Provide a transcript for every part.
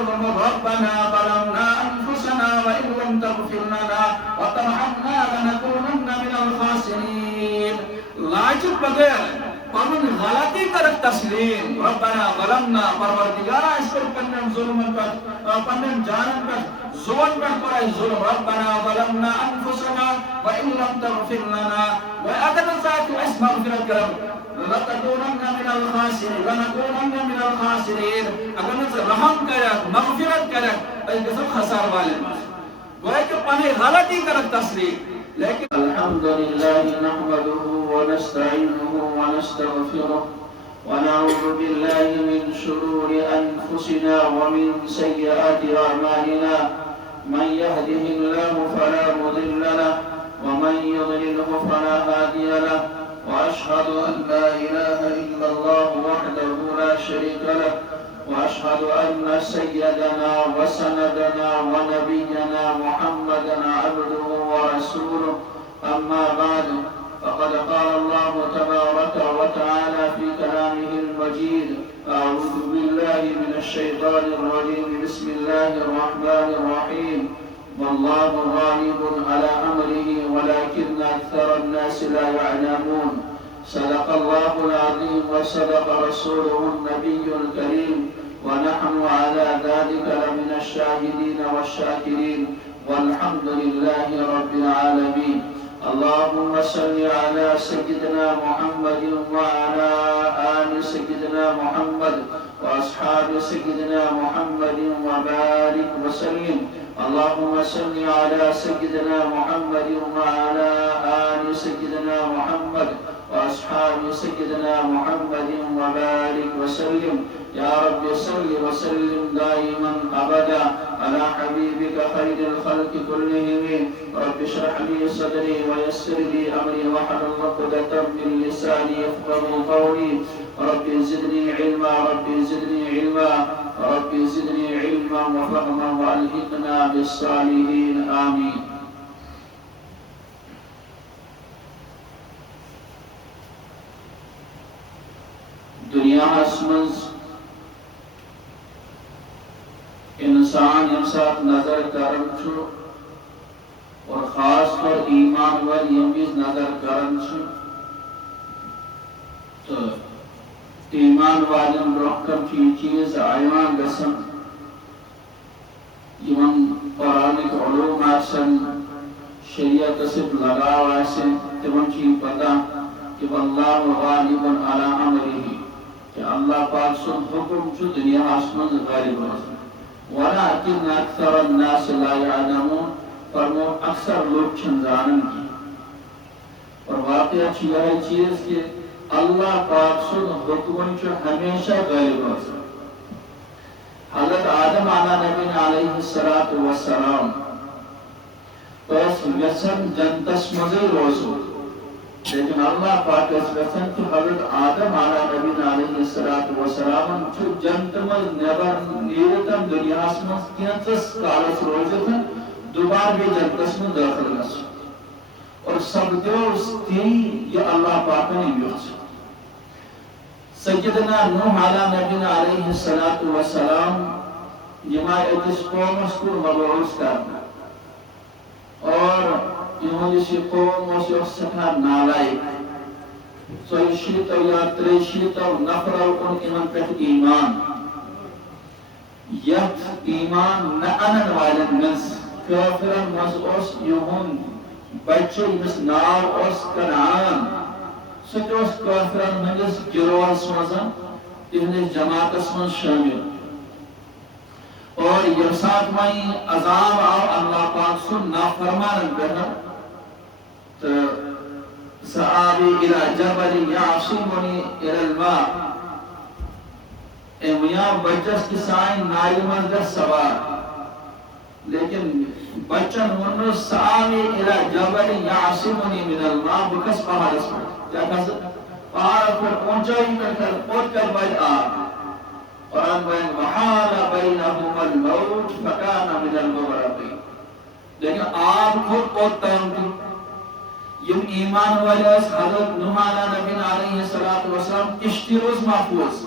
الذنوب ربنا ظلمنا أنفسنا وإن لم تغفر لنا وترحمنا لنكونن من الخاسرين. لاجب بغیر پنن غلطی کرک تسلیم ربنا ظلمنا پروردگارا اس پر پنن ظلم پر پنن جانن پر زون پر پر ظلم ربنا ظلمنا انفسنا وان لم تغفر لنا واگر ذات اس مغفرت کرم لتكونن من الخاسرين لنكونن من الخاسرين اگر رحم کرک مغفرت کرک اس کے خسار والے وہ کہ پنن غلطی کرک تسلیم لیکن الحمد لله نحمده ونستعينه ونستغفره ونعوذ بالله من شرور أنفسنا ومن سيئات أعمالنا من يهده الله فلا مضل له ومن يضلله فلا هادي له وأشهد أن لا إله إلا الله وحده لا شريك له وأشهد أن سيدنا وسندنا ونبينا محمدا عبده ورسوله أما بعد فقد قال الله تبارك وتعالى في كلامه المجيد أعوذ بالله من الشيطان الرجيم بسم الله الرحمن الرحيم والله غالب على أمره ولكن أكثر الناس لا يعلمون صدق الله العظيم وصدق رسوله النبي الكريم ونحن على ذلك لمن الشاهدين والشاكرين والحمد لله رب العالمين. اللهم صل على سيدنا محمد وعلى آل سيدنا محمد وأصحاب سيدنا محمد وبارك وسلم. اللهم صل على سيدنا محمد وعلى آل سيدنا محمد وأصحاب سيدنا محمد وبارك وسلم. يا رب صل وسلم دائما أبدا على حبيبك خير الخلق كلهم. رب اشرح لي صدري ويسر لي أمري واحلل عقدة من لساني يفقهوا قولي. رب زدني علما رب زدني علما رب زدني علما وفهما وألهمنا بالصالحين آمين. دنیا اسمز انسان امسات نظر کرن چھو اور خاص طور ایمان ور یمیز نظر کرن چھو تو ایمان والن برحکم چی چیز آیان گسن یمن قرآنک علوم آسن شریعت سب لگاو آسن تمن چی پتا کہ واللہ غالب علی امرہ کہ اللہ پاک سن حکم چھو دنیا آسمان غالب آسن ولیکن اکثر الناس لا يعلمون فرمو اکثر لوگ چھن زانن کی. اور واقعہ یہ چیز کہ اللہ پاک سن حکم چھو ہمیشہ غالب آسن. حضرت آدم نبی علیہ السلام پس یسن جنتس مزے روزو لیکن اللہ پاک اس وسن کہ حضرت آدم نبی علیہ السلام چھو جنت مز نبر نیرتن دنیا اسمس کینتس کالس روزتن دوبار بھی جنتس میں داخل نسو اور سب دیوز تھی یہ اللہ پاک نے یوز. سیدنا نوح نبی علیہ السلام یما اتس قومس کو مبعوث کرنا اور یہاں جسی قوم اسی سٹھا نالائک سوئی شیطہ یا تری شیطہ نفر ان ایمان پر ایمان یک ایمان نعنن والن منس کافرن مز اس یہون بچے مس ناو اس کنعان سچ اس کافرن منس گروہ سمزن تہنے جماعت اسمن شامل اور یہ ساتھ میں عذاب آو اللہ پاک سن نافرمان بہن سآوی الى جبل یعصمنی الى الماء میاں بچس کی سائن نائی منظر سوار لیکن بچن ونو سآوی الى جبل یعصمنی من الماء بکس پہاڑ اس پر کیا کہا پہاڑ پر پہنچائی کر پہنچ کر بج آب قرآن بین وحال بینہم الموت فکان من المغرقین لیکن آب خود پہنچتا ہوں یم ایمان والے حضرت نوح نبی علیہ السلام کشتی روز محفوظ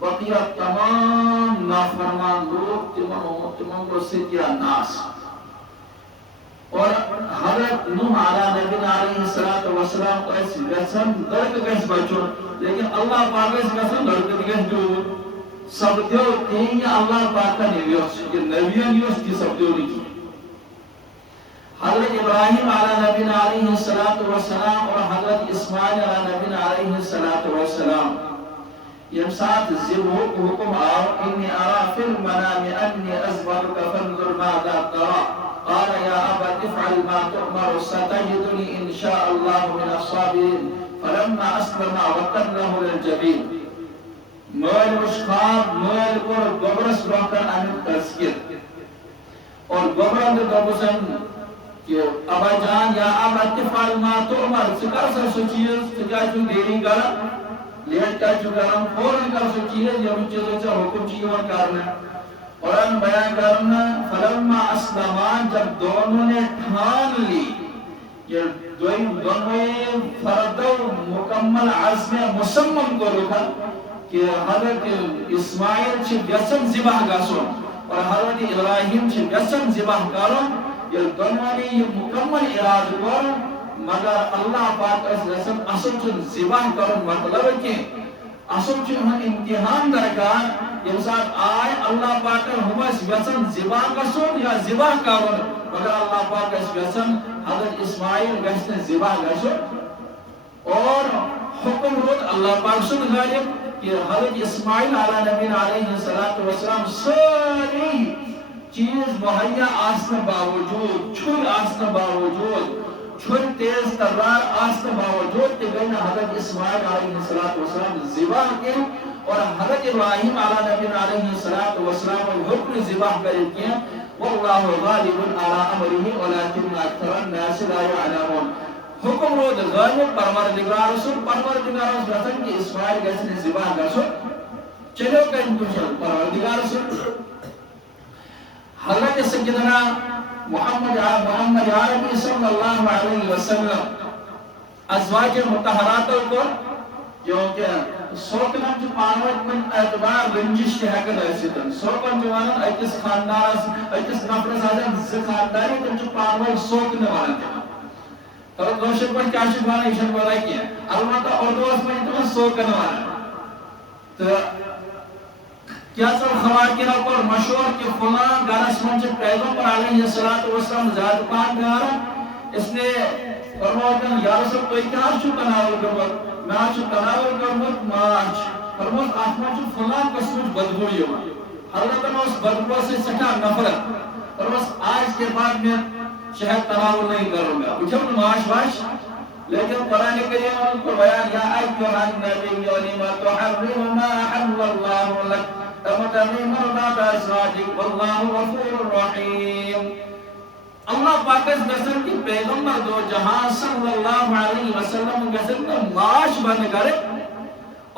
بقیہ تمام نافرمان لوگ تمام کو سیدیا ناس. اور حضرت نوح علیہ السلام کو اس گسن درد گس بچو لیکن اللہ پاک اس گسن درد گس جو سب دیو تین اللہ پاک کا نیویوس یہ نیویوس کی سب دیو نہیں. حضرت ابراہیم علیہ السلام اور حضرت اسماعیل علیہ السلام یہ ساتھ ذبح کو حکم آؤ انی ارا فی المنام انی اذبحک فانظر ماذا ترى قال يا أبت افعل ما تؤمر ستجدني إن شاء الله من الصابرين فلما أسلم وتله للجبين. مال مشخاب مال پر گبرس روکر امن تذکر اور گبران دے گبسن کہ ابا جان یا أبت افعل ما تؤمر سکر سر سو چیز سکر جو دیری کر لیٹ کا جو کرم فوراں کر سو چیز یا چیزوں سے حکم چیزوں کرنا. قرآن بیان کرنا فلما اسلمان جب دونوں نے ٹھان لی یہ دونوں فردو مکمل عزم مسمم کو رکھا کہ حضرت اسماعیل چھ گسن ذبح گسن اور حضرت ابراہیم چھ گسن ذبح کرن یہ دونوں نے یہ مکمل اراد کرن مگر اللہ پاک اس گسن اصل چھ ذبح کرن مطلب کہ اصل چھ امتحان درکار یہ ساتھ آئے اللہ پاک ہمس گسن ذبح گسن یا ذبح کرن مگر اللہ پاک اس گسن حضرت اسماعیل گسن ذبح گسن اور حکم رود اللہ پاک سن غالب کہ حضرت اسماعیل علیہ السلام ساری چیز مہیا آسن باوجود چھل آسن باوجود چھل تیز ترار آسن باوجود کہ گئے حضرت اسماعیل علیہ السلام ذبح کے اور حضرت ابراہیم علیہ السلام حکم ذبح کرے کیا واللہ غالب علی امرہ ولکن اکثر الناس لا يعلمون. حکم رود غالب پروردگار گسن کہ اسماعیل گسن ذبح گسن چلو کہیں کچھ پروردگار سن. حضرت سیدنا محمد عربی صلی اللہ علیہ وسلم ازواج مطہرات کو جو کہ سوکنم چھ پانوٹ من اعتبار رنجش تہ ہیکن ٲسِتھ سوکن چھ ونان أکِس خاندانس أکِس نفرس آسن زٕ خاندانی تم چھ پانوٹ سوکنہ ونان تمن. تو کٲشِر پٲٹھۍ کیاہ چھِ ونان یہِ چھنہٕ پتہ کینٛہہ البتہ اردوس منٛز چھِ تمن سوکنہ ونان. تہٕ کینٛژو خواتیٖنو کوٚر مشور کہ فلاں گرس منٛز چھِ پیغمبر علیہ السلام زیادٕ پہن پیاران اس نے فرموو یا رسول تُہۍ کیٛاہ چھُو تناول کوٚرمُت میں چھُ تناول کوٚرمُت ماچھ فرمووُس اتھ منٛز چھُ فلاں قٕسمٕچ بدبو یِوان. حضرتن اوس بدبو سۭتۍ سٮ۪ٹھاہ نفرت فرمووُس آج کے بعد میں شہد تناول نہیں کروں گا بہٕ کھٮ۪مہٕ نہٕ ماچھ واچھ. لیکن قرآن کریم کو بیان یا ایھا النبی لم تحرم ما احل اللہ لک تبتغی مرضات ازواجک واللہ غفور رحیم. اللہ پاک اس گسن کی پیغمبر دو جہاں صلی اللہ علیہ وسلم گسن کا ماش بند کرے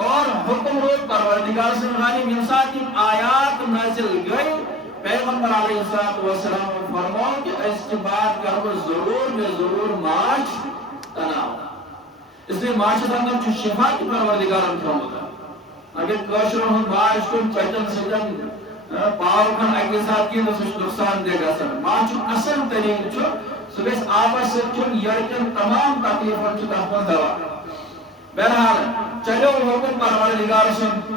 اور حکم روز پروردگار سے غالب انسان کی آیات نازل گئی. پیغمبر علیہ السلام فرماؤ کہ اس کے بعد کرو ضرور ماش تناول. اس لیے ماش اندر چھ شفا کی پروردگار تھومت. اگر کاشرن ہند ماش کن چٹن سٹن پاور کھن اکی ساتھ کی سہ نقصان دہ گژھان. ماچھ اصل طریقہ سہ گژھِ آبس سۭتۍ کھیوٚن یٔڑکٮ۪ن تمام تکلیفن چھُ تتھ منٛز دوا. بہرحال چلیو حکم پروردگار سُنٛد.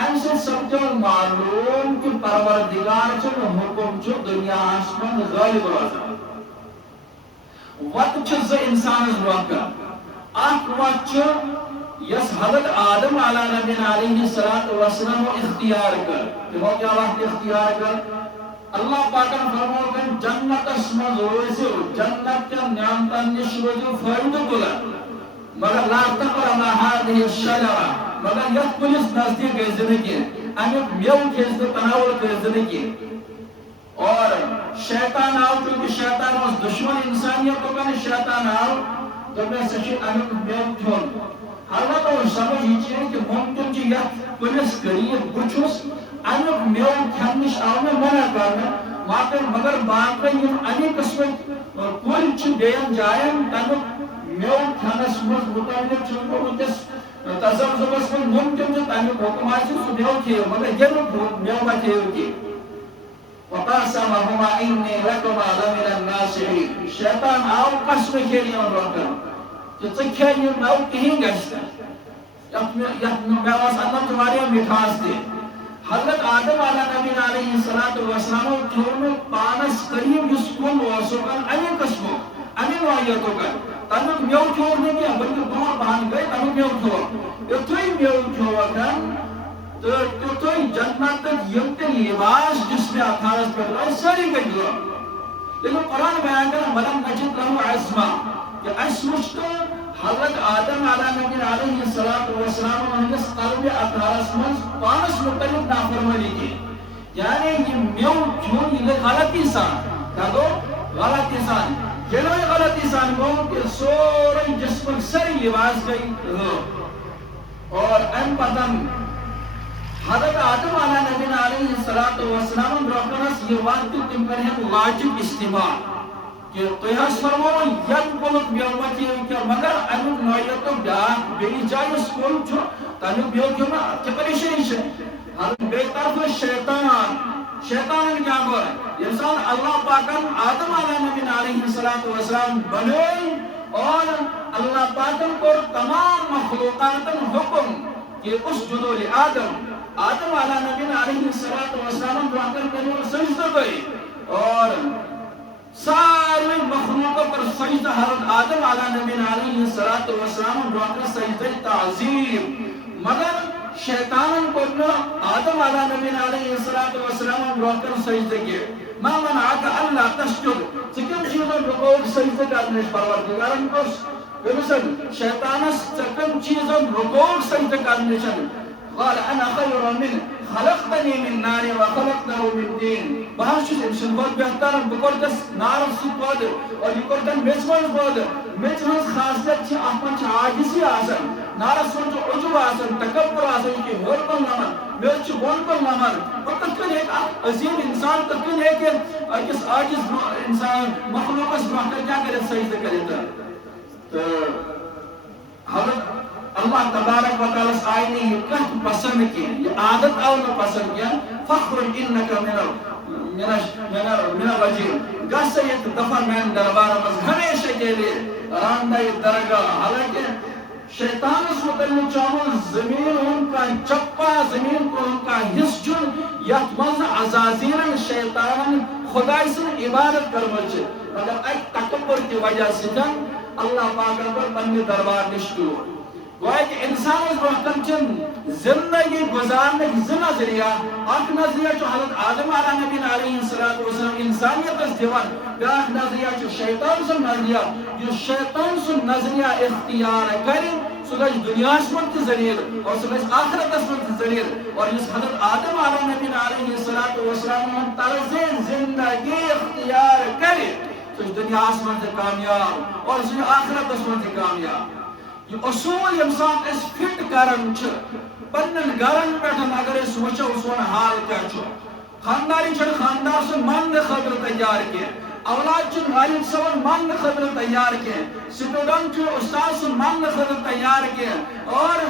امہِ سۭتۍ سپدیو معلوم کہ پروردگار سُنٛد حکم چھُ دُنیاہس منٛز غٲلب روزان. وتھ چھِ زٕ انسانس برونٛہہ کن. اکھ وتھ چھِ یس حضرت آدم علیہ السلام اختیار کر. تمو کیا وقت اختیار کر اللہ پاکن فرمو کہ جنتس منٛز روزِو جنت کٮ۪ن نعمتن نش روزِو فٲیدٕ تُلان مگر لا تقربا هذه الشجرة مگر یتھ کُلِس نزدیٖک گٔژھِو نہٕ کینٛہہ امیُک میوٕ کھیٚزِ نہٕ تناول کٔرزِ نہٕ کینٛہہ. اور شیطان آو چونکہ شیطان اوس دشمن انسانیتُک شیطان آو دوٚپ مےٚ ژےٚ چھُے امیُک میوٕ کھیوٚن. حالانکہ وہ سمجھ یہ چیز کہ ممکن چھ یتھ کُلِس قریب بہٕ چھُس امیُک میوٕ کھٮ۪نہٕ نِش آو مےٚ منع کرنہٕ مگر باقٕے یِم امی قٕسمٕکۍ کُلۍ چھِ بیٚیَن جایَن تمیُک میو کھانس مز متعلق چھو ونکس تصوفس من ممکن چھ تمیک حکم آسہ سہ میو کھیو مگر یہ میو ما کھیو کی وقاسمهما انی لکما لمن الناصحین شیطان آو قسم کھیلی ان روکن کہ ژٕ کھے یہ میو کہین گژھِ یتھ میوس اندر چھ واریاہ مٹھاس تہ حضرت آدم علیہ السلام کھیو پانس قریب اس کل اوسکن امی قسمو امی نوعیتو کر تمیک میو کھیو نہ بلکہ دور بہان گئی تمیک میو کھیو یتھے میو کھیو کن تو تیتھے جنت یم تہ لباس جس میں اتھارس پہ ساری گئی لیکن قرآن بیان کر ولم نجد له عزما کہ اس وچھ حضرت آدم علیہ السلام ہندس قلب اتھارس من پانس مختلف نافرمانی کی یعنی یہ میو کھیون یہ غلطی سان کیا گو غلطی سان یہ غلطی سان گو کہ سورے جسم ساری لباس گئی اور ان پتن حضرت آدم علیہ السلام برکنس یہ وقت تم کریں واجب استعمال کہ تہس فرمو یم کلک میو مت کیا مگر امیک نوعیت بیس جائے کل تمیک میو کھیو نا پریشانی سے بے طرف شیطان کیا کر انسان اللہ پاکن آدم علیہ السلام بنے اور اللہ پاکن کو تمام مخلوقات حکم کہ اسجدوا لآدم علیہ السلام برکن کرو سجدہ گئی اور سارے مخلوقوں پر سجدہ حضرت آدم علیہ السلام برکن سجدہ تعظیم مگر شیطان کو آدم علیہ السلام برکن سجدہ کے ما منعك الا تسجد سکم چیزوں رکوع سجدہ کرنے پروردگارن کو بمثل شیطانس سکم چیزوں رکوع سجدہ کرنے قال انا خير من خلقتني من نار وخلقته من طين بہت انسان بہت بہتر بکردس نار سے پود اور یہ کردن میزمن پود میزمن خاصیت احمد عاجزی آسن نارس من جو عجب آسن تکبر آسن کہ ہور کن نمن میچ بون کن نمن اور تکن ایک عظیم انسان تکن ہے کہ کس عاجز انسان مخلوق اس محکر کیا کرے سجدہ کرے تو حضرت اللہ تبارک و تعالی آئی نے یہ کہت پسند کیا یہ عادت آؤنا پسند کیا فخر انکا من الرجیم گسا یہ دفع میں دربار مز ہمیشہ کے لئے راندہ درگاہ حالانکہ شیطان اس مطلب چاہوں زمین ان کا چپا زمین کو ان کا حص جن یتمز عزازیرن شیطان خدای سے عبادت کرنا چھے مگر ایک تکبر کی وجہ سے جن اللہ پاک پر بندی دربار نشکلو گویا کہ انسان اس وقت چن زندگی گزارنے کی نظریہ اک نظریہ جو حضرت آدم علیہ السلام انسانیت اس دیوان بیاک نظریہ جو شیطان سے نظریہ جو شیطان سے نظریہ اختیار کریں سگج دنیا اسمت کی ذریعہ اور سگج آخرت اسمت کی ذریعہ اور اس حضرت آدم علیہ السلام طرز زندگی اختیار کریں سگج دنیا اسمت سے کامیاب اور سگج آخرت اسمت سے کامیاب یہ اصول انسان اس فٹ کرن چھ پنن گرن پیٹھن اگر اس وچھو سون حال کیا چھو خانداری چھڑ خاندار سے من خطر تیار کیا اولاد چھڑ غالب سون من خطر تیار کیا سٹوڈنٹ چھڑ استاد سے من خطر تیار کیا اور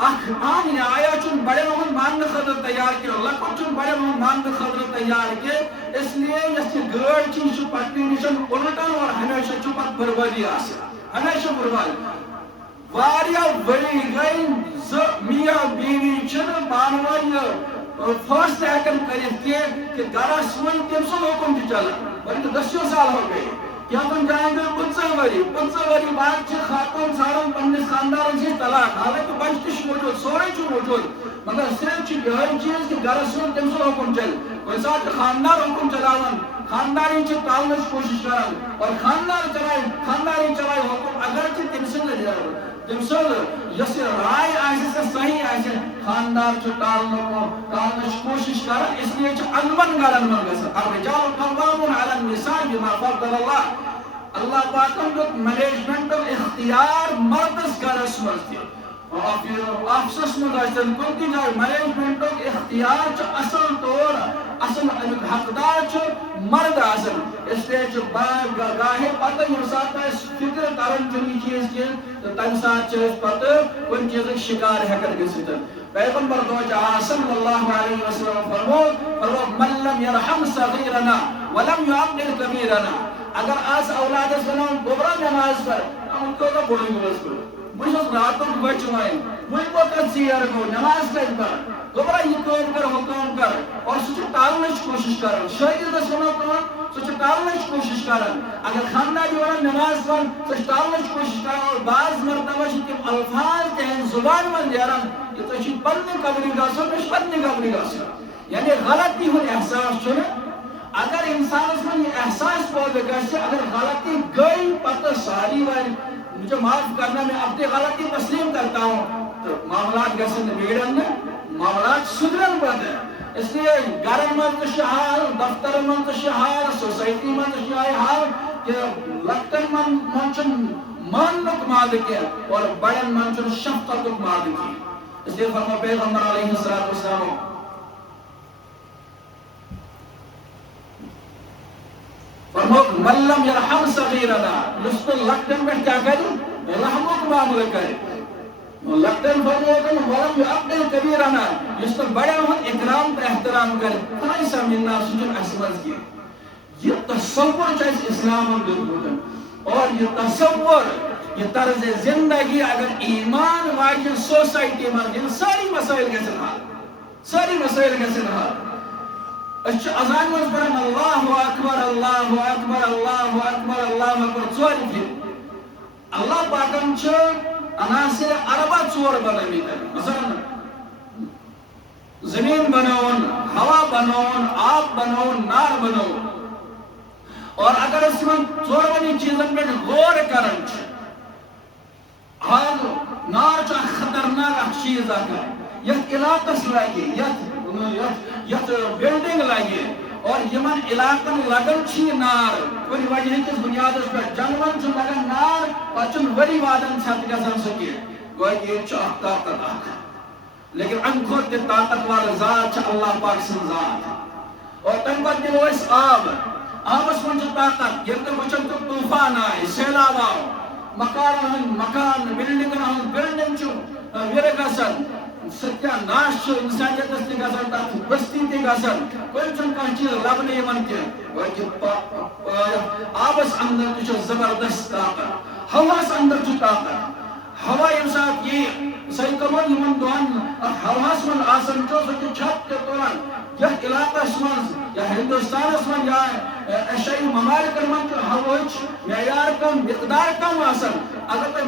آن یا آیا چھڑ بڑے من خطر تیار کیا لکھو چھڑ بڑے من خطر تیار کیا اس لیے اس کی گرڑ چیز چھو پٹنی نشن الٹن اور ہمیشہ چھو پت بربادی آسے ہمیشہ بربادی واریا وری گئی میاں بیوی چھن پانوائی فرسٹ ایکن کریت کہ گرس من تم سن حکم چلا بلکہ 10 سال ہو گئی کیا تم جائیں گے 15 وری بعد چھ خاتون سارن پنس خاندارن سے طلاق حالانکہ بچ موجود سورے چھ موجود مگر صرف چھ یہ چیز کہ گرس من تم سن حکم چل کوئی ساتھ خاندار حکم چلاون خانداری چھ تالنس کوشش کرن اور خانداری چلائے حکم اگرچہ تم سن لے تمثل یس رائے آئیسے سے صحیح آئیسے خاندار چھو ٹالنش کوشش کر اس لیے چھو انمن گرن من گسا الرجال قوامون علی النساء بما فضل اللہ پاکم کو مینجمنٹ اختیار مردس گرس مرتی آفسس میں داشتن کن کی جائے مینجمنٹ اختیار چھو اصل طور اصل حقدار چھو مرد آسن اس لیے گاہے پتہ یم سات فکر کرن چھ چیز کی تو تمہ سات پتہ کن چیز شکار ہیکن گژھت پیغمبر دو صلی اللہ علیہ وسلم فرمو من لم يرحم صغیرنا ولم يعقل کبیرنا اگر آس اولادس ونو گوبرا نماز پر ہم کو تو بڑی نماز پر بس رات کو بچوائیں وہ کو تذیر کو نماز کر پر گوبرا یہ کام کر حکم کر اور سچ ٹالنے کی کوشش کر شاید دس ونو کو سچ ٹالنے کی کوشش کر اگر خاندان جو نماز پر سچ ٹالنے کی کوشش کر اور بعض مرتبہ تم الفاظ تہن زبان من دیران یہ تو چھ پنی قبری گاسو مش پنی قبری گاسو یعنی غلطی ہن احساس چھن اگر انسان میں یہ احساس پودے گھر اگر غلطی گئی پتہ ساری بار مجھے معاف کرنا میں اپنی غلطی تسلیم کرتا ہوں تو معاملات گھن بگڑن معاملات سدھرن پہ اس لیے گھر من حال دفتر من حال سوسائٹی من حال کہ لکٹن من مانک مالک اور بڑن من شفقت مالک اس لیے فرما پیغمبر علیہ السلام فرمود من لم يرحم صغیرنا جس لکٹن میں کیا کرے رحمت معاملہ کرے لکٹن فرمود ولم يعقل کبیرنا جس بڑے ہم اکرام کا احترام کرے فلیس منا سجن اسمز کی یہ تصور چاہیے اسلام بالکل اور یہ تصور یہ طرز زندگی اگر ایمان واجن سوسائٹی میں ساری مسائل گژھن حل ساری مسائل گژھن حل اذان مز پڑھن اللہ اکبر اللہ اکبر اللہ اکبر اللہ اکبر ژور پھر اللہ پاکن چھ عناصر اربع ژور بنٲومٕتۍ مثلا زمین بناون ہوا بناون آب بناون نار بناون اور اگر اس من ژورونی چیزن پہ غور کرن آگ نار چھ خطرناک چیز یت علاقس لگے یت بلڈنگ لگے اور یمن علاقن لگن چھ نار کن وجہ کس بنیاد پہ جنگلن چھ لگن نار پچن وری وادن چھت گژھان سکی گویا کہ یہ چھ طاقت لیکن ام کھوت طاقتور ذات چھ اللہ پاک سن ذات اور تم پتہ دِمو أسۍ آب آبس من چھ طاقت ییٚلہِ تہِ وٕچھن تہٕ طوفان آیہِ سیلاب آو مکانن ہُنٛد مکان بلڈنگن ہُنٛد بلڈنگ چھ وِرٕ گژھان ستیا ناش چھ انسانیتس تہِ گژھان تتھ بستی تہِ گژھان کُنہِ چھُنہٕ کانٛہہ چیٖز لبنہٕ یِوان کینٛہہ آبس اندر تہِ چھ زبردست طاقت ہوہس اندر چھ طاقت ہوا ییٚمہِ ساتہٕ یی سایکلون یمن دۄہن ہوہس من آسان چھُ سُہ چھُ چھت تہِ تُلان یتھ علاقس منٛز یا ہندوستانس من یا ایشیائی ممالکن من ہوہٕچ معیار کم مقدار کم آسان اگر تُہۍ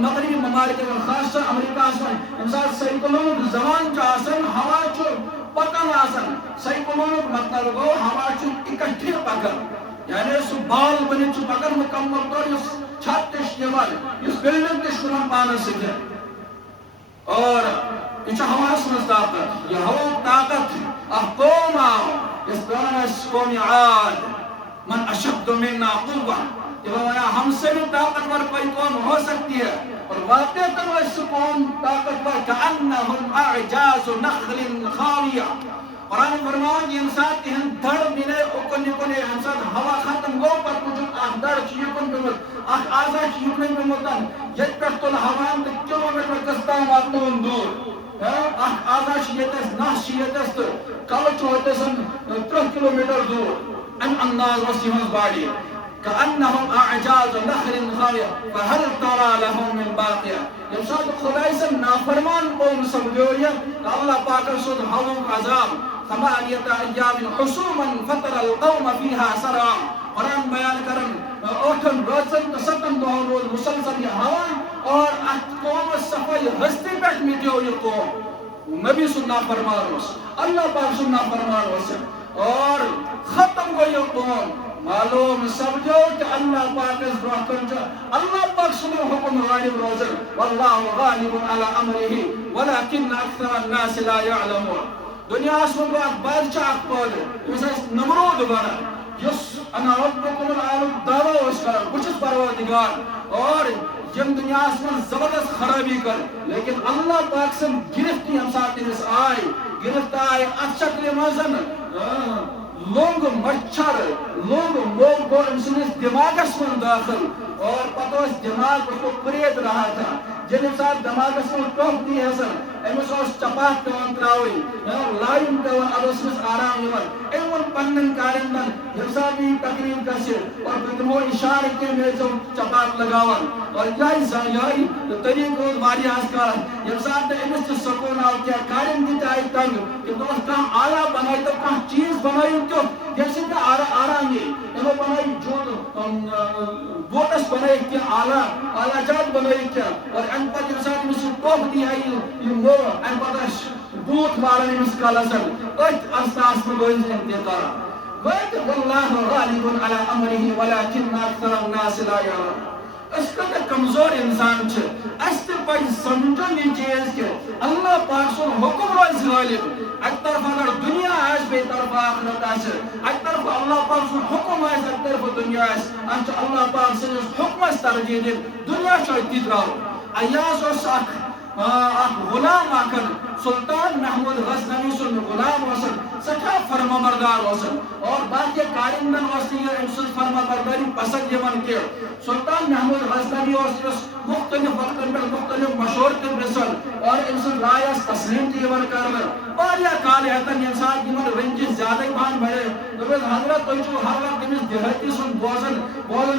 مغربی ممالکن من خاص طور امریکہس من ییٚمہِ ساتہٕ سایکلونُک زمان چھُ آسان ہوا چھُ پکان آسان سایکلونُک مطلب گوٚو ہوا چھُ اکٹھے پکان یعنی سُہ بال بنِتھ چھُ پکان مکمل طور یُس چھت تہِ چھُ نِوان یُس بلڈنگ تہِ چھُ تُلان پانس سۭتۍ اور یہ چھُ ہوہس منٛز طاقت یہ ہوہُک طاقت اکھ قوم آو یس وَنان ٲسۍ قومِ عاد من اشد منا قوة تِمو وَنان ہم سے بھی طاقتور کوئی قوم ہو سکتی ہے اور واقعتاً ٲسۍ سُہ قوم طاقتور كأنهم اعجاز نخل خاویہ قرآن فرمان ییٚمہِ ساتہٕ تِہنٛد دڑ مِلے اُکُن یِکُن ییٚمہِ ساتہٕ ہوا ختم گوٚو پتہٕ وٕچھُکھ اکھ دڑ چھُ یِکُن پیوٚمُت اکھ آزا چھُ یِکُن پیوٚمُت ییٚتہِ پٮ۪ٹھ تُل ہوہن تہٕ کِلوٗمیٖٹر کٔژ تام واتنووُن دوٗر اکھ آزا چھُ ییٚتٮ۪س نس چھِ ییٚتٮ۪س تہٕ کلہٕ چھُ ہوٚتٮ۪س 30 کِلوٗمیٖٹر دوٗر اَمہِ انداز اوس یِہٕنٛز باڈی كأنهم أعجاز نخل خاوية فهل ترى لهم من باقية يوم ساتھ خدای سن نافرمان قوم سمجھویا اللہ پاک سود ہوک عذاب ثمانية أيام حسوما فترى القوم فيها سرعا قرآن بیان کرن اوٹھن روزن ستن دہن روز مسلسل یہ ہوا اور ات قوم صفائی ہستی پیٹھ مٹیو یہ قوم نبی سننا فرمان اس اللہ پاک سننا فرمان اس اور ختم گو یہ قوم معلوم سمجھو کہ اللہ پاک اس برکن اللہ پاک سنو حکم غالب روزن واللہ غالب على امره ولكن اکثر الناس لا يعلمون دنیا اسمن کو بادشاہ پود اس نمرود بنا یس انا ربکم العالم دعوی اس کر کچھ پروردگار اور یم دنیا اسمن زبردست خرابی کر لیکن اللہ پاک سے گرفتی ہم ساتھ اس آئی گرفت آئی ات شکل مزن لونگ سہ مچھر لوگ موگ گو ام سندس دماغس من داخل اور پتہ دماغ اس کو پریت رہا تھا جن سات دماغس من ٹوپ دی حسن امس چپات پیون تراوی لائن پیون ادس مس آرام یوان ایون پنن کارندن یم سات بھی تقریب گژھِ اور دمو اشارہ کے میزو چپات لگاوان اور یائی طریق روز واریاہ آسکار یم سات امس چھ سکون آو کیا کارند آئی تنگ کہ دوست کہاں آلہ بنائی تو کہاں چیز بنائی تو جیسے کہ آرام یہ انہوں بنائی بوٹس بنائی کیا آلہ جات بنائی کیا اور ان پر انسان میں سے ٹوپ دی ہے یہ مو ان پر بوٹ مارنے میں اس کا لسن اچھ استاس میں گوئن سے انتظارا وَيْتَ وَاللَّهُ غَالِبٌ عَلَىٰ أَمْرِهِ وَلَكِنَّ أَكْثَرَ النَّاسِ لَا يَعْلَمُونَ اس کا کمزور انسان چھ اس تے پہ سمجھن یہ چیز کہ اللہ پاک سن حکم روز غالب ایک طرف اگر دنیا آس بے طرف آخرت آس ایک طرف اللہ پاک سن حکم آس ایک طرف دنیا آس انچہ اللہ پاک سن حکم اس ترجیح دن دنیا شاید تیت راو ایاز اس اخ غلام آکن سلطان محمود غزنوی سن غلام وسن سٹھا فرما بردار وسن اور باقی کارندن وسن امسن فرما برداری پسند یمن کے سلطان محمود غزنوی وسن مختلف وقتن پر مختلف مشہور تن رسل اور امسن رایس تسلیم تیور کرنا باریا کال ایتن انسان یمن رنجس زیادہ بان بھرے دبیز حضرت توجو ہر وقت امس دہتی سن بوزن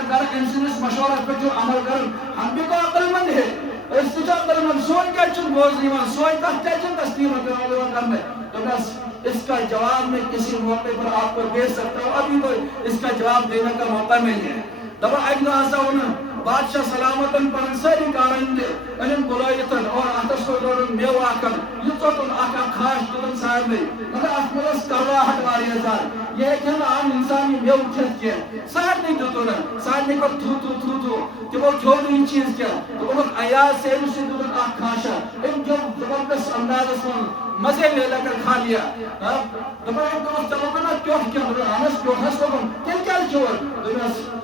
کر امسن اس مشورت پر جو عمل کر ہم بھی تو عقل مند ہے استجاب کرنا سوئی کیا چن بوزنی من سوئی تک کیا چن تسلیم کرنا تو بس اس کا جواب میں کسی موقع پر آپ کو دے سکتا ہوں ابھی تو اس کا جواب دینے کا موقع نہیں ہے دبا اگلا ایسا ہونا بادشاہ سلامتن پر ساری کارندے انہم بلائیتن اور اتس کو دورن میو آکن یتوتن آکا خاش دورن صاحب نے مگر افملس کرواہت واری ازار یہ کہ ہم عام انسانی میو کھت کیا صاحب نہیں دوتونا صاحب نے کہا تھو کہ وہ چھوڑ ان چیز کیا تو وہ ایاز سے اسی دورن آکھ خاشا ان جو زبردست انداز اسمان مزے لے لکر کھا لیا دبا ان کو چلو بنا کیوٹ کیا دورن آنس کیوٹ ہس کو کن کیا چھوڑ دورن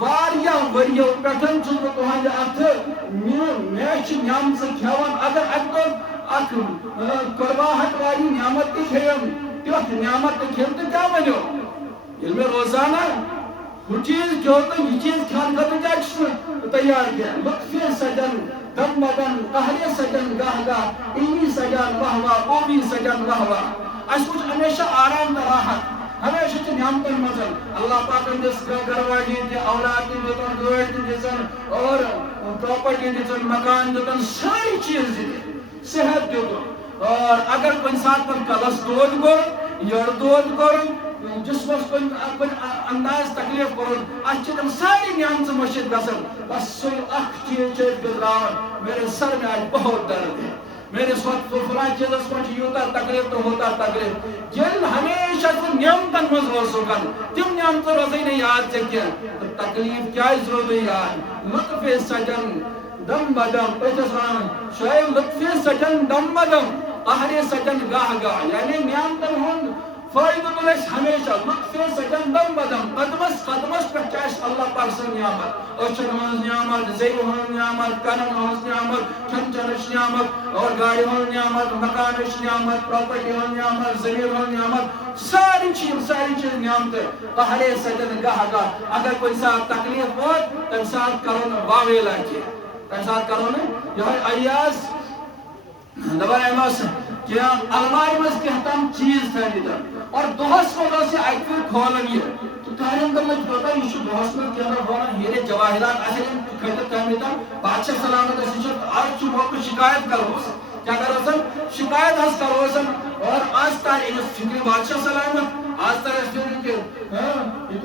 واریا وریو پٹھن چھو تو ہاں جا اتھ میچ نیام سے کھیوان اگر اک کرواہٹ والی نعمت کی کھیم تیوت نعمت کی کھیم تو کیا بنو علم روزانہ وہ چیز کیا ہوتا یہ چیز کھان کا تو کیا چھو تیار کیا لطفی سجن دم بدن قہری سجن گاہ گاہ اینی سجن واہ واہ اوبی سجن واہ واہ اس کچھ ہمیشہ آرام نہ راحت ہمیشہ چھ نعمتن مزن اللہ پاک جس گھرواڑی دی اولاد دی دتن گاڑی دی دتن اور پراپرٹی دتن مکان دتن ساری چیز دی صحت دتن اور اگر کوئی ساتھ پر کلس دود گر یڑ دود گر جسمس کوئی انداز تکلیف کرن اچھ تم ساری نعمت مشید گسن بس سوئی اخ چیز گزراون میرے سر میں آج بہت درد ہے میرے وقت فلان چیز اس پر یوتا تکلیف تو ہوتا تکلیف جن ہمیشہ سے نعمتن مز روزگن تم نعمت روزی نہیں یاد چکیا تکلیف کیا ضرورت یاد لطف سجن دم بدم شاید لطف سجن دم بدم قہر سجن گاہ گاہ یعنی نعمتن ہوں فائدہ ملش ہمیشہ لطف سجن دم بدم قدمس پر چاہش اللہ پاک سے نعمت اوچھن ہونس نعمت زیو ہونس نعمت کنن ہونس نعمت کھن چنش نعمت اور گاڑی ہونس نعمت مکانش نعمت پراپرٹی ہونس نعمت زمین ہونس نعمت ساری چیز نعمت قہر سجن گاہ گاہ اگر کوئی ساتھ تکلیف ہو تم ساتھ کرو نا واویلا کی تم ساتھ کرو نا یہ ایاز دبر ایماس کیا الماری میں کہتام چیز تھا دیتا اور دوہس کو سے ایکوی کھولن یہ تو کاریم کرنا چاہتا ہے یہ دوہس میں کیا رہا ہونا ہیرے جواہرات اصلیں کھڑتا کہمیتا بادشاہ سلامت ایسی چھوٹ آج چھو موقع شکایت کرو سن کیا کرو سن شکایت ہس کرو سن اور آج تاری فکر بادشاہ سلامت آج تاری فکر کہ یہ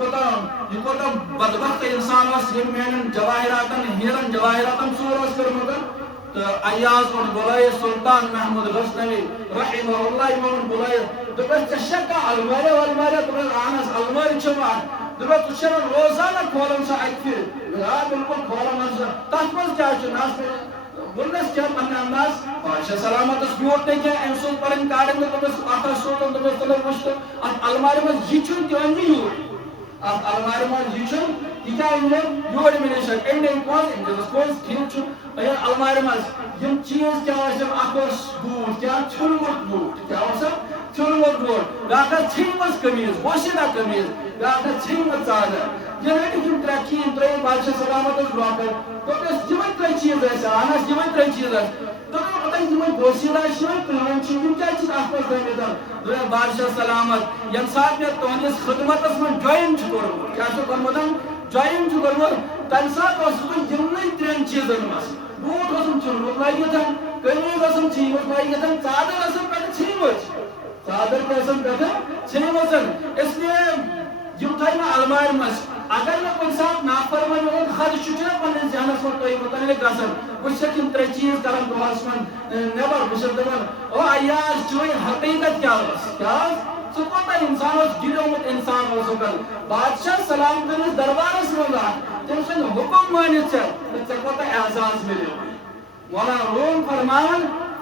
کوتا بدبخت انسان واس یہ میں جواہراتن ہیرن جواہراتن سور واس کرمتا ایاز اور بلائے سلطان محمود غزنوی رحمہ اللہ امام بلائے دبت چشکا الماری والماری دبت آنس الماری چمار دبت چشکا روزانہ کھولن سا اکفر بالکل کھولن سا تحفظ کیا چناس پر بلنس کیا پنہ انداز بادشاہ سلامت اس بیوٹ نے کیا انسول پر انکارن میں دبت آخر سوٹن دبت طلب مشتر اب الماری میں جیچن دیوان نہیں ہوئی اب الماری میں جیچن دیکھا انہیں یوڑی میں نہیں شک انہیں کون ٹھیک چھو الماری میں یم چیز کیا ہوئے اکوس بوٹ کیا چھلوٹ بوٹ کیا ہوئے چلوت روٹ بیاکھ ژھیٚنمٕژ قمیٖض بوشیدہ قمیٖض بیاکھ ژھیٚنمٕژ ژادر یہ رٔٹِکھ یِم ترٛےٚ چیٖز ترٛٲیِکھ بادشاہ سلامتس برونٛہہ دوٚپنس یِمے ترٛےٚ چیٖز ٲسۍ اہن حظ یِمے ترٛےٚ چیٖز ٲسۍ دوٚپُن پتہٕ یِمے بوشیدہ چھِ یِمے پرٛٲنۍ چھِ یِم کیٛازِ چھِکھ اَتھ منٛز تھٲومٕتۍ دوٚپُن بادشاہ سلامت ییٚمہِ ساتہٕ مےٚ تُہنٛدِس خدمتس منٛز جویِن چھُ کوٚرمُت کیٛاہ چھُ کوٚرمُت جویِن چھُ کوٚرمُت تمہِ ساتہٕ اوسُس بہٕ یِمنٕے ترٛٮ۪ن چیٖزن منٛز بوٗٹھ اوسُم چھوٚلمُت لٲگِتھ قمیٖض اوسُم ژھٕنۍمٕژ لٲگِتھ ژادر ٲسٕم پٮ۪ٹھٕ ژھٕنۍمٕژ ژادر تہِ ٲسٕم پٮ۪ٹھٕ ژھٕنۍمٕژ اسلیے یِم تھٲے مےٚ المارِ منٛز اگر مےٚ کُنہِ ساتہٕ نافرمٲنی ہُنٛد خدشہِ چھُ نا پننِس ذہنس منٛز تُہۍ مُتعلق گژھان بہٕ چھُسکھ یِم ترٛےٚ چیٖز کران دۄہس منٛز نٮ۪بر بہٕ چھُس دپان او عیاش چٲنۍ حقیٖقت کیٛاہ ٲس کیٛاہ ژٕ کوٗتاہ انسان اوس گِریومُت انسان اوسُکھ بادشاہ سلام کٔرِس دربارس منٛز اکھ تٔمۍ سُنٛد حُکم مٲنِتھ ژےٚ کوٗتاہ اعزاز مِلیو مولانا روم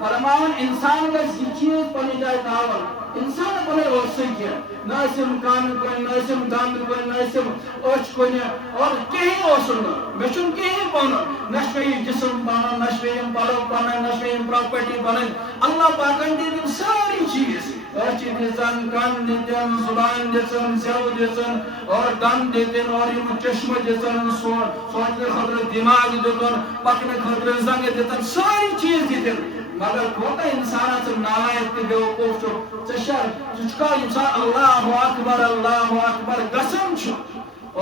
فرماوان انسان گژھِ یہِ چیٖز پننہِ جایہِ تھاوُن انسان بنٲے اوسٕے کینٛہہ نہ ٲسِم کانہٕ کُنہِ نہ ٲسِم دند کُنہِ نہ ٲسِم أچھ کُنہِ اور کِہیٖنۍ اوسُم نہٕ مےٚ چھُنہٕ کِہیٖنۍ پنُن نہ چھُ مےٚ یہِ جسم پنُن نہ چھُ مےٚ یِم پلو پنٕنۍ نہ چھُ مےٚ یِم پراپرٹی پنٕنۍ اللہ پاکن دِتۍ یِم سٲری چیٖز أچھ دِژن کن دِتِن زُبان دِژن زٮ۪و دِژن اور دند دِتِن اور یِم چشمہٕ دِژن سونچنہٕ خٲطرٕ دِماغ دِتُن پکنہٕ خٲطرٕ زنگہٕ دِتن سٲری چیٖز دِتِن مگر کوٗتاہ انسان ژٕ نالایق تہٕ بیوقوٗف چھُکھ ژٕ چھُکھا ییٚمہِ ساتہٕ اللہ اکبر گژھان چھُ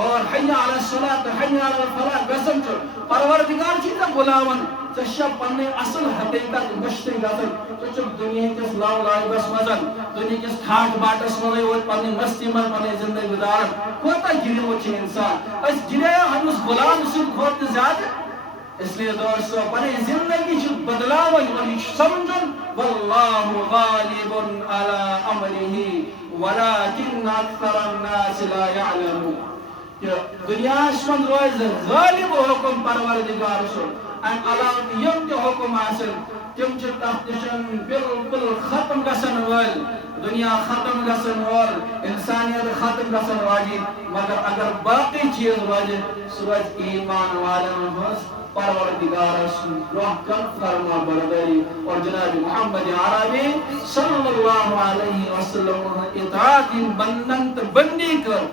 اور حی علی الصلاۃ حی علی الفلاح گژھان چھُ پروردگار چھُے ژےٚ بُلاوان ژےٚ چھےٚ پنٕنۍ اصل حقیٖقت مٔشتٕے گژھان ژٕ چھُکھ دُنیہکِس لو لایبس منٛز دُنیہکِس ٹھاٹھ باٹس منٛزٕے یوت پننہِ مستی منٛز پنٕنۍ زندگی گُزاران کوٗتاہ گِریومُت چھُ انسان أسۍ گِریو أمِس غلام سٕنٛدِ کھۄتہٕ تہِ زیادٕ اسلیے دوستو پنٕنۍ زندگی چھِ بدلاوٕنۍ اور یہِ چھُ سمجھُن واللہ غالب علی امرہ ولکن اکثر الناس لا یعلمون کہ دنیاہس منٛز روزِ غالب حکم پروردگار سُنٛد امہِ علاوٕ یِم تہِ حکم آسن تِم چھِ تتھ نِش بالکل ختم گژھن وٲلۍ دنیا ختم گژھن وول انسانیت ختم گژھن واجِنۍ مگر اگر باقٕے چیٖز روزِ سُہ روزِ ایمان والٮ۪ن ہٕنٛز پروردگارس برونٛہہ کن فرما برداری اور جناب محمد عربی صلی اللہ علیہ وسلم اطاعت بندن تہٕ بندی کر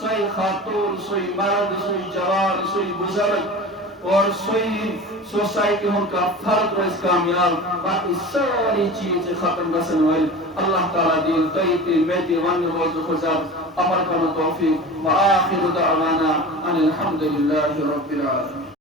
سوے خاتون سوے مرد سوے جوان سوے بزرگ اور سوے سوسائٹی ہُنٛد کانٛہہ فرد روزِ کامیاب باقی سٲری چیٖز ختم گژھن وٲلۍ اللہ تعالیٰ دِیِن تۄہہِ تہِ مےٚ تہِ وننہٕ روزنہٕ خۄدا عمل کرنُک توفیٖق وآخر دعوانا ان الحمد للہ رب العالمین